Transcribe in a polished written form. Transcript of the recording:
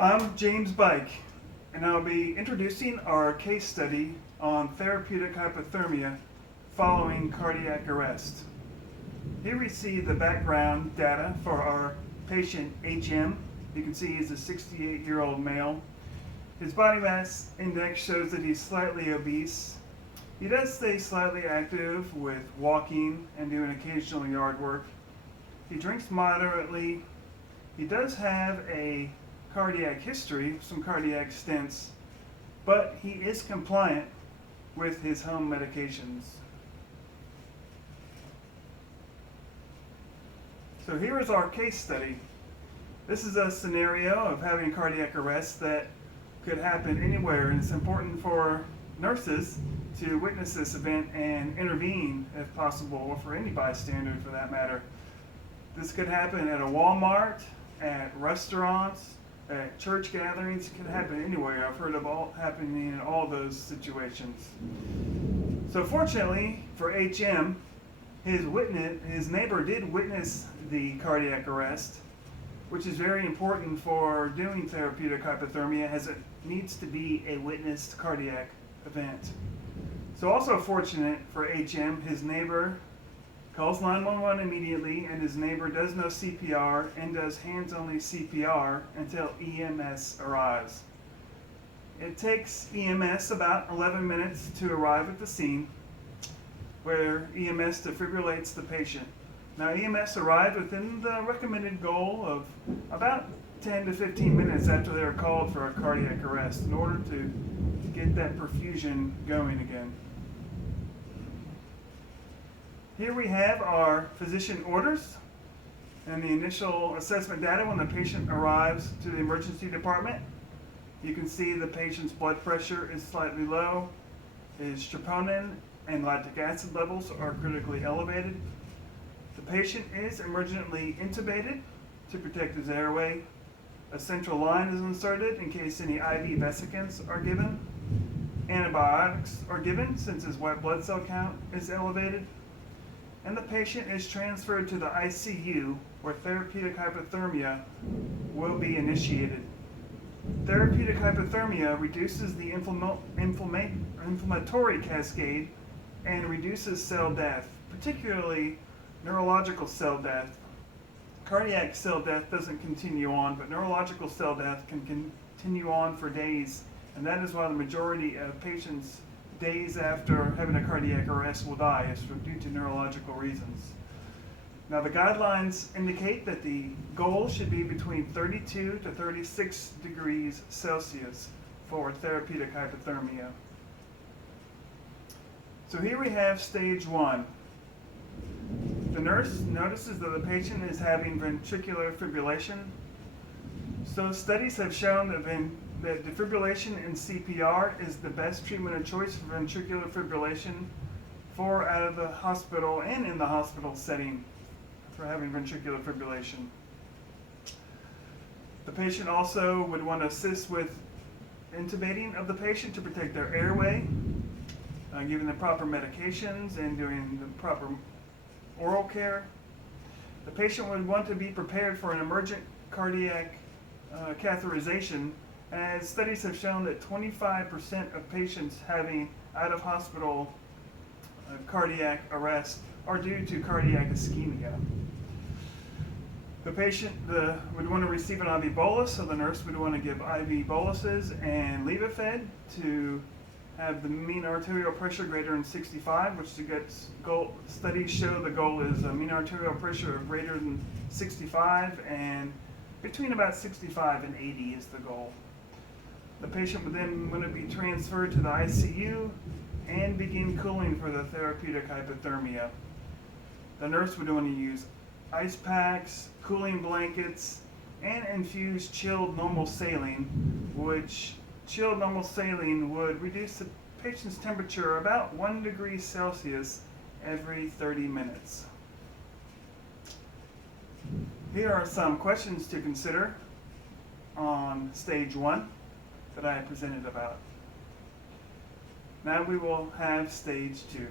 I'm James Bike, and I'll be introducing our case study on therapeutic hypothermia following cardiac arrest. Here we see the background data for our patient HM. You can see he's a 68-year-old male. His body mass index shows that he's slightly obese. He does stay slightly active with walking and doing occasional yard work. He drinks moderately. He does have a cardiac history, some cardiac stents, but he is compliant with his home medications. So here is our case study. This is a scenario of having cardiac arrest that could happen anywhere, and it's important for nurses to witness this event and intervene if possible, or for any bystander for that matter. This could happen at a Walmart, at restaurants, at church gatherings. It can happen anywhere. I've heard of all happening in all those situations. So fortunately for HM, his neighbor did witness the cardiac arrest, which is very important for doing therapeutic hypothermia, as it needs to be a witnessed cardiac event. So also fortunate for HM, his neighbor calls 911 immediately, and his neighbor does no CPR and does hands-only CPR until EMS arrives. It takes EMS about 11 minutes to arrive at the scene, where EMS defibrillates the patient. Now, EMS arrived within the recommended goal of about 10 to 15 minutes after they were called for a cardiac arrest in order to get that perfusion going again. Here we have our physician orders and the initial assessment data when the patient arrives to the emergency department. You can see the patient's blood pressure is slightly low. His troponin and lactic acid levels are critically elevated. The patient is emergently intubated to protect his airway. A central line is inserted in case any IV vesicants are given. Antibiotics are given since his white blood cell count is elevated. And the patient is transferred to the ICU, where therapeutic hypothermia will be initiated. Therapeutic hypothermia reduces the inflammatory cascade and reduces cell death, particularly neurological cell death. Cardiac cell death doesn't continue on, but neurological cell death can continue on for days, and that is why the majority of patients days after having a cardiac arrest will die. It's due to neurological reasons. Now, the guidelines indicate that the goal should be between 32 to 36 degrees Celsius for therapeutic hypothermia. So here we have stage 1. The nurse notices that the patient is having ventricular fibrillation. So studies have shown that defibrillation and CPR is the best treatment of choice for ventricular fibrillation for out of the hospital and in the hospital setting for having ventricular fibrillation. The patient also would want to assist with intubating of the patient to protect their airway, giving the proper medications and doing the proper oral care. The patient would want to be prepared for an emergent cardiac catheterization, as studies have shown that 25% of patients having out-of-hospital cardiac arrest are due to cardiac ischemia. The patient would want to receive an IV bolus, so the nurse would want to give IV boluses and Levophed to have the mean arterial pressure greater than 65, which studies show the goal is a mean arterial pressure of greater than 65, and between about 65 and 80 is the goal. The patient would then want to be transferred to the ICU and begin cooling for the therapeutic hypothermia. The nurse would want to use ice packs, cooling blankets, and infuse chilled normal saline, which chilled normal saline would reduce the patient's temperature about 1 degree Celsius every 30 minutes. Here are some questions to consider on stage 1 that I presented about. Now we will have stage 2.